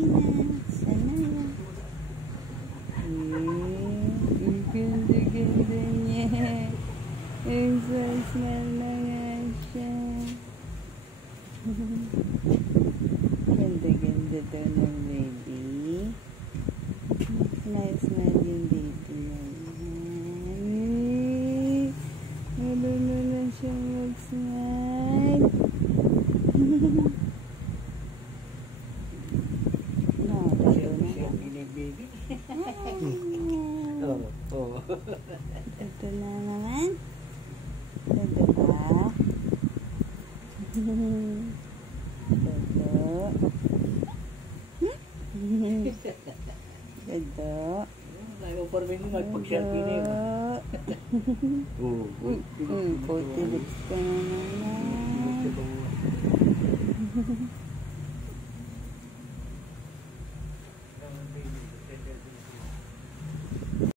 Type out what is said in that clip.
na. Sana na. Ang ganda-ganda niya. Ang smile na nga siya. Ganda-ganda daw ng baby. Smile yung baby na. Marunong na siyang mag-smile. Ito na naman. Ito ba? Ito. Ito. Nag-formin mo magpag-selfie na yun. Puti lips ka na naman.